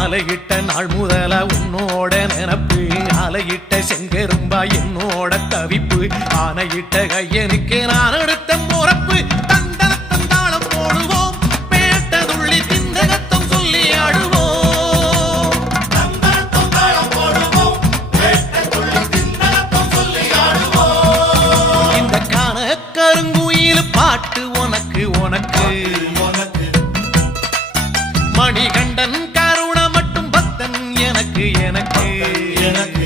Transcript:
மாலையிட்ட நாள் முதல உன்னோட நினப்பு ஆலையிட்ட செங்கரும்பா என்னோட தவிப்பு ஆனையிட்ட கையனுக்கு நான் எடுத்த முறப்பு தந்தனத்தம் தாளம் போடுவோம் பேட்டதுள்ளி திந்தகத்தம் சொல்லி ஆடுவோம் தந்தனத்தம் தாளம் போடுவோம் பேட்டதுள்ளி திந்தகத்தம் சொல்லி ஆடுவோம் இந்த காண கருங்குயில் பாட்டு உனக்கு உனக்கு மணிகண்டன் கருண மட்டும் பக்தன் எனக்கு எனக்கு எனக்கு